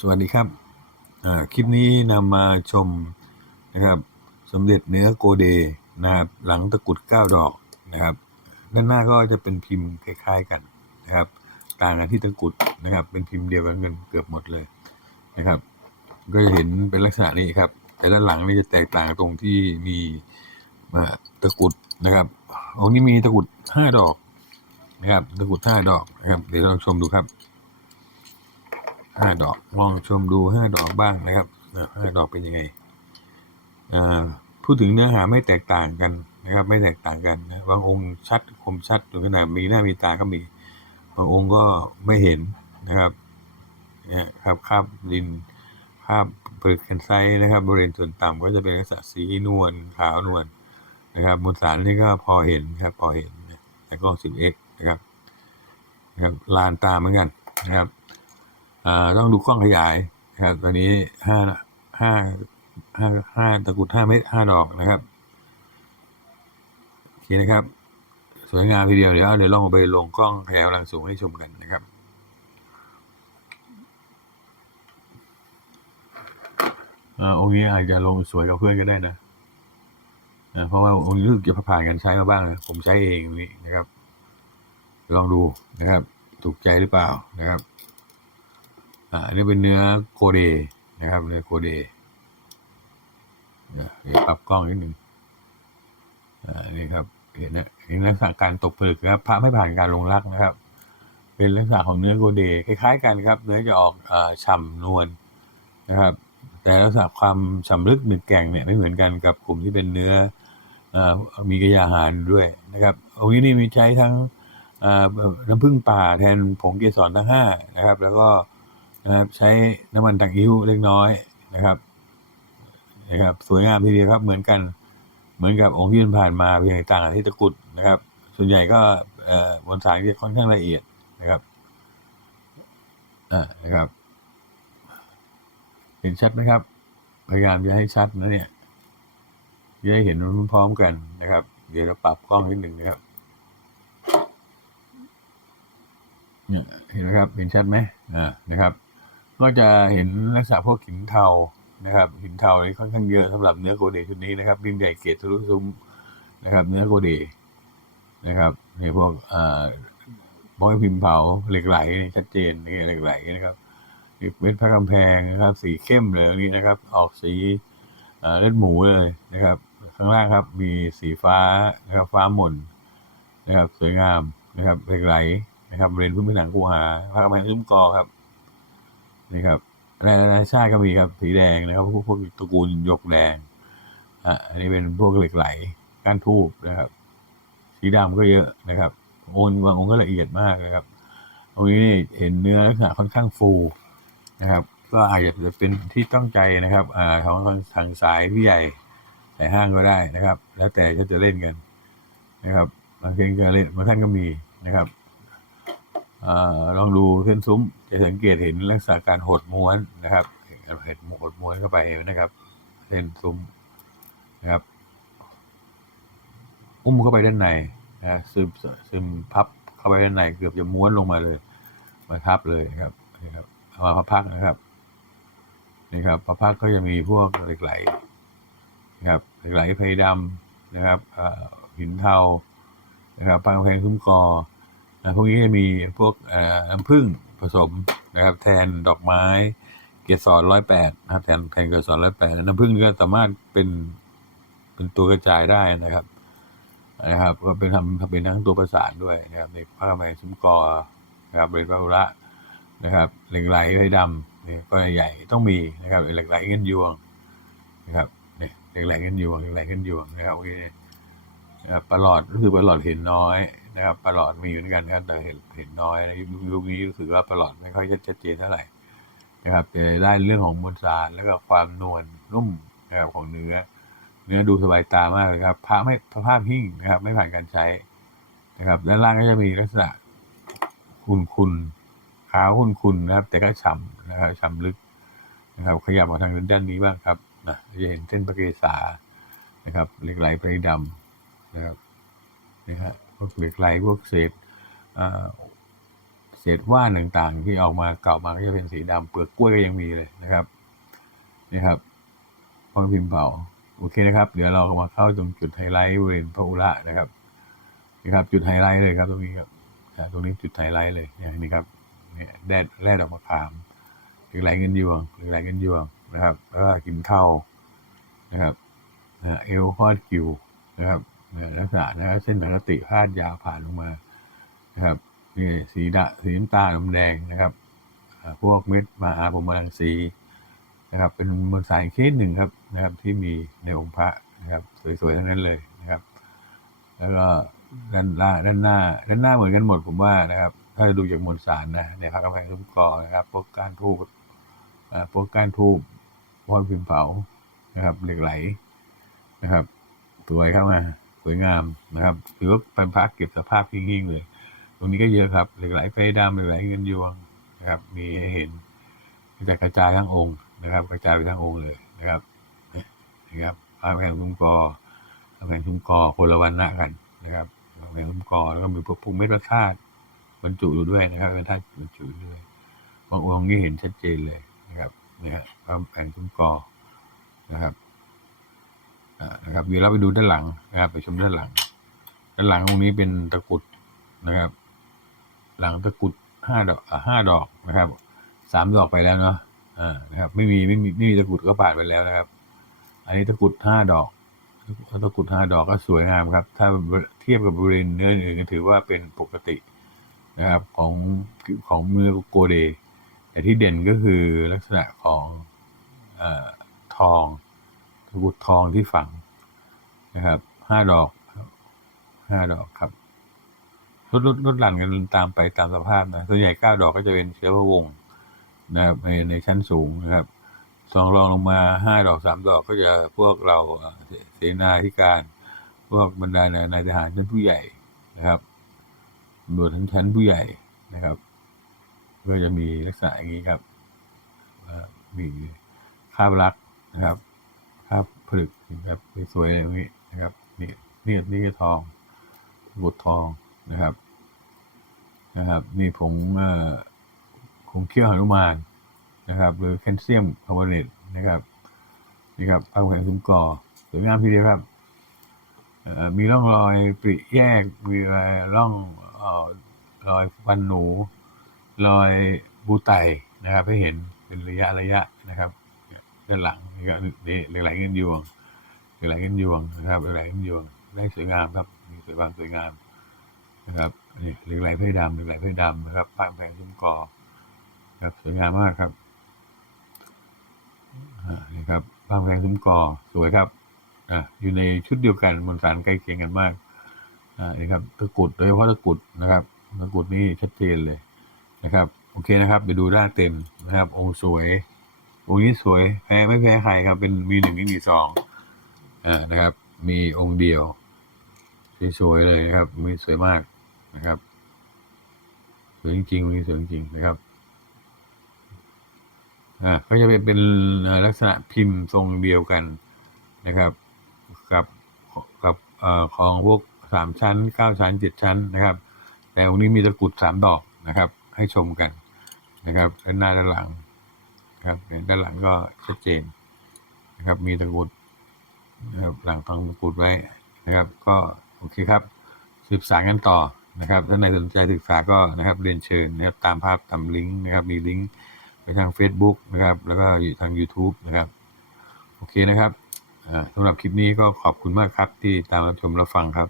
สวัสดีครับ คลิปนี้นำมาชมนะครับสมเด็จเนื้อโกเดนะครับ หลังตะกุดเก้าดอกนะครับ ด้านหน้าก็จะเป็นพิมพ์คล้าย ๆกันนะครับ ต่างกันที่ตะกุดนะครับ เป็นพิมพ์เดียวกันกันเกือบหมดเลยนะครับ ก็จะเห็นเป็นลักษณะนี้ครับ แต่ด้านหลังนี่จะแตกต่างตรงที่มีตะกุดนะครับองนี้มีตะกุดห้าดอกนะครับ ตะกุดห้าดอกนะครับ เดี๋ยวลองชมดูครับ ห้าดอกลองชมดูห้าดอกบ้างนะครับห้าดอกเป็นยังไงพูดถึงเนื้อหาไม่แตกต่างกันนะครับ ไม่แตกต่างกันนะบางองค์ชัดคมชัดถึงขนาดมีหน้ามีตาก็มี บางองค์ก็ไม่เห็นนะครับเนี่ยครับคาบดินคาบเปลือกแคนไซนะครับบริเวณส่วนต่ำก็จะเป็นลักษณะสีนวลขาวนวลนะครับบนสารนี่ก็พอเห็นครับพอเห็นแต่กล้อง 10x นะครับนะครับลานตาเหมือนกันนะครับ ต้องดูกล้องขยายนะครับตอนนี้ห้าห้าห้าห้าตะกุดห้าเม็ดห้าดอกนะครับโอเคนะครับ สวยงามทีเดียวเดี๋ยวเดี๋ยวลองไปลงกล้องขยายกำลังสูงให้ชมกันนะครับอ่าองค์นี้อาจจะลงสวยกับเพื่อนก็ได้นะนะเพราะว่าองค์นี้รู้สึกจะผ่านกันใช้มาบ้างนะผมใช้เองนี้นะครับ ลองดูนะครับ ถูกใจหรือเปล่านะครับ อันนี้เป็นเนื้อโกเดนะครับ เนื้อโกเดเนี่ยเดี๋ยวปรับกล้องนิดหนึ่งอ่านี่ครับ เห็นนะเห็นลักษณะการตกผลึกนะครับพระไม่ผ่านการลงรักนะครับ เป็นลักษณะของเนื้อโกเดคล้ายๆ กันครับ เนื้อจะออกอฉ่ำนวลนะครับ แต่ลักษณะความฉ่ำลึกหนึบแก่งเนี่ยไม่เหมือนกันกับกลุ่มที่เป็นเนื้ออมีกระยาหารด้วยนะครับองค์นี้นี่มีใช้ทั้งน้ำผึ้งป่าแทนผงเกสรทั้งห้านะครับ แล้วก็ นะครับ ใช้น้ำมันตังอิ้วเล็กน้อยนะครับนะครับสวยงามทีเดียวครับเหมือนกันเหมือนกับองค์ที่ผ่านมาเพียงต่างที่ตะกุดนะครับ ส่วนใหญ่ก็บนสารจะค่อนข้างละเอียดนะครับอ่านะครับ เห็นชัดไหมครับ พยายามจะให้ชัดนะเนี่ยจะได้เห็นพร้อมกันนะครับ เดี๋ยวเราปรับกล้องนิดหนึ่งนะครับเนี่ยเห็นไหมครับ เห็นชัดไหมอ่านะครับ ก็จะเห็นลักษณะพวกหินเทานะครับ หินเทานี่ค่อนข้างเยอะสำหรับเนื้อโกเดชุดนี้นะครับดินใหญ่เกตทะลุซุ้มนะครับ เนื้อโกเดนะครับในพวกอ่าบอยพิมพ์เผาเหล็กไหลนี่ชัดเจนนี่เหล็กไหลนะครับเป็นพระกำแพงนะครับ สีเข้มเลยนี่นะครับ ออกสีอ่าเลือดหมูเลยนะครับ ข้างล่างครับมีสีฟ้านะครับฟ้าหม่นนะครับ สวยงามนะครับเหล็กไหลนะครับบริเวณพื้นผิวหนังคูหาพระกำแพงซุ้มกอครับ นี่ครับในนานาชาติก็มีครับสีแดงนะครับพวกพวกตระกูลหยกแดงอะอันนี้เป็นพวกเหล็กไหลก้านทูบนะครับ สีดำก็เยอะนะครับโองค์บางองค์ก็ละเอียดมากนะครับตรงนี้นี่เห็นเนื้อลักษณะค่อนข้างฟูนะครับ ก็อาจจะเป็นที่ต้องใจนะครับอ่าของทางสายพี่ใหญ่สายห้างก็ได้นะครับ แล้วแต่จะจะเล่นกันนะครับบางท่านก็เล่นบางท่านก็มีนะครับ อลองดูเส้นซุ้มจะสังเกตเห็นลักษณะการหดม้วนนะครับ เห็นหดม้วนเข้าไปนะครับ เส้นซุ้มนะครับ อุ้มเข้าไปด้านในนะซึมซึมพับเข้าไปด้านในเกือบจะม้วนลงมาเลย มาทับเลยครับนี่ครับเอามาพักนะครับนี่ครับพระพักก็จะมีพวกเหล็กไหลนะครับเหล็กไหลไฟดำนะครับหินเทานะครับปางแพงซุ้มกอ พวกนี้จะมีพวกน้ำผึ้งผสมนะครับ แทนดอกไม้เกสรร้อยแปดนะครับแทนแทนเกสรร้อยแปดน้ำผึ้งก็สามารถเป็นเป็นตัวกระจายได้นะครับนะครับก็เป็นทำเป็นทั้งตัวประสานด้วยนะครับในพระกำแพงซุ้มกอนะครับเรนพระอุระนะครับเหล็กไหลไฟดำนี่ก็ใหญ่ต้องมีนะครับเหล็กไหลเงินยวงนะครับนี่เหล็กไหลเงินยวงเหล็กไหลเงินยวงนะครับโอเค ประหลอดรู้สึกประหลอดเห็นน้อยนะครับประหลอดมีเหมือนกันครับแต่เห็นเห็นน้อยนะยุคยุคนี้รู้สึกว่าประหลอดไม่ค่อยชัดเจนเท่าไหร่นะครับจะได้เรื่องของมวลสารแล้วก็ความนวลนุ่มนะครับของเนื้อ เนื้อดูสบายตามากเลยครับผ้าไม่ผ้าผ้าหิ้งนะครับ ไม่ผ่านการใช้นะครับ ด้านล่างก็จะมีลักษณะคุณคุณขาวคุณคุณนะครับ แต่ก็ฉ่ำนะครับฉ่ำลึกนะครับ ขยับมาทางด้านนี้บ้างครับนะจะเห็นเส้นประเกษานะครับเหล็กไหลไพรดำ นะครับนี่ฮะพวกเหล็กไหลพวกเศษเศษว่านต่างๆ ที่ออกมาเก่ามาก็จะเป็นสีดำเปลือกกล้วยก็ยังมีเลยนะครับนี่ครับพ่อพิมพ์เผาโอเคนะครับ เดี๋ยวเรามาเข้าตรงจุดไฮไลท์บริเวณพระอุระนะครับนี่ครับ จุดไฮไลท์เลยครับตรงนี้ครับตรงนี้จุดไฮไลท์เลยนี่ครับเนี่ยแดดแร่ดอกมะขามหล็กไหลเงินยวงหล็กไหลเงินยวงนะครับแล้วก็กินข้าวนะครับเอวพอดกิวนะครับ ลักษณะนะครับเส้นปกติพาดยาวผ่านลงมานะครับนี่สีดะสีน้ำตาลน้ำแดงนะครับพวกเม็ดมาอาผมมาลังสีนะครับ เป็นมวลสารอีกชนิดหนึ่งครับนะครับ ที่มีในองค์พระนะครับ สวยๆทั้งนั้นเลยนะครับ แล้วก็ด้านล่างด้านหน้า ด้านหน้าเหมือนกันหมดผมว่านะครับ ถ้าดูจากมวลสารนะในพระกำแพงซุ้มกอนะครับพวกก้านทูบพวกก้านทูบพวกพิมพ์เผานะครับเหล็กไหลนะครับสวยครับมา สวยงามนะครับ ถือว่าเป็นพระเก็บสภาพยิ่งๆเลย ตรงนี้ก็เยอะครับเหล็กไหลไฟดำเหล็กไหลเงินยวงนะครับ มีให้เห็นจะกระจายทั้งองค์นะครับ กระจายไปทั้งองค์เลยนะครับนี่นะครับพระแพงซุ้มกอกำแพงซุ้มกอคนละวันนะกันนะครับกำแพงซุ้มกอแล้วก็มีพวกพวกเม็ดพระธาตุบรรจุอยู่ด้วยนะครับเป็นธาตุบรรจุอยู่ด้วยบางองค์นี่เห็นชัดเจนเลยนะครับเนี่ยครับกำแพงซุ้มกอนะครับ นะครับเดี๋ยวเราไปดูด้านหลังนะครับ ไปชมด้านหลัง ด้านหลังตรงนี้เป็นตะกุดนะครับ หลังตะกุดห้าดอกห้าดอกนะครับสามดอกไปแล้วเนาะอ่านะครับ ไม่มีไม่มีไม่มีตะกุดก็ผ่านไปแล้วนะครับ อันนี้ตะกุดห้าดอกตะกุดห้าดอกก็สวยงามครับ ถ้าเทียบกับบริเวณเนื้ออื่นก็ถือว่าเป็นปกตินะครับของของเนื้อโกเดแต่ที่เด่นก็คือลักษณะของอทองตะกุดทองที่ฝัง นะครับห้าดอกห้าดอกครับลดลดลดหลั่นกันตามไปตามสภาพนะส่วนใหญ่เก้าดอกก็จะเป็นเชื้อพระวงนะครับในในชั้นสูงนะครับสองรองลงมาห้าดอกสามดอกก็จะพวกเราเสนาธิการ พวกบรรดานายนทหารชั้นผู้ใหญ่นะครับตำรวจทั้งชั้นผู้ใหญ่นะครับ ก็จะมีลักษณะอย่างนี้ครับมีคาบลักษณ์นะครับคาบผลึกนะครับสวยๆอย่างนี้ นะครับนี่นี่นี่คือทองบุตรทองนะครับ นะครับมีผงผงเคี้ยวหนุมานนะครับหรือแคลเซียมคาร์บอเนตนะครับนี่ครับเอาแผงซุ้มก่อสวยงามทีเดียวครับมีร่องรอยปริแยกมีรอยร่องรอยฟันหนู รอยบูไตนะครับให้เห็นเป็นระยะระยะนะครับ ด้านหลังนี่ก็นี่เหล็กไหลเงินยวง เหล็กไหลเงินยวงนะครับเหล็กไหลเงินยวงได้สวยงามครับมีสวยบางสวยงามนะครับนี่เหล็กไหลเพชรดำเหล็กไหลเพชรดำนะครับป้ายแผงซุ้มกอครับสวยงามมากครับนี่ครับป้ายแผงซุ้มกอสวยครับอ่าอยู่ในชุดเดียวกันมวลสารใกล้เคียงกันมากอ่านี่ครับตะกรุดโดยเฉพาะตะกรุดนะครับตะกรุดนี่ชัดเจนเลยนะครับ โอเคนะครับ ไปดูด้านเต็มนะครับ องค์สวย องค์นี้สวยแพ้ไม่แพ้ใครครับ เป็นมีหนึ่งมีสอง อ่านะครับ มีองค์เดียวสวยๆเลยนะครับ มีสวยมากนะครับสวยจริงๆวันนี้สวยจริงๆนะครับอ่าก็จะเป็นเป็นลักษณะพิมพ์ทรงเดียวกันนะครับ กับกับอของพวกสามชั้นเก้าชั้นเจ็ดชั้นนะครับ แต่วันนี้มีตะกรุดสามดอกนะครับ ให้ชมกันนะครับด้านหน้าด้านหลังครับด้านหลังก็ชัดเจนนะครับ มีตะกรุด นะครับหลังทองมะกรุดไว้นะครับ ก็โอเคครับศึกษากันต่อนะครับ ถ้าใครสนใจศึกษาก็นะครับเรียนเชิญนะครับตามภาพตามลิงก์นะครับมีลิงก์ไปทาง Facebook นะครับ แล้วก็อยู่ทาง YouTube นะครับ โอเคนะครับสำหรับคลิปนี้ก็ขอบคุณมากครับที่ตามรับชมรับฟังครับ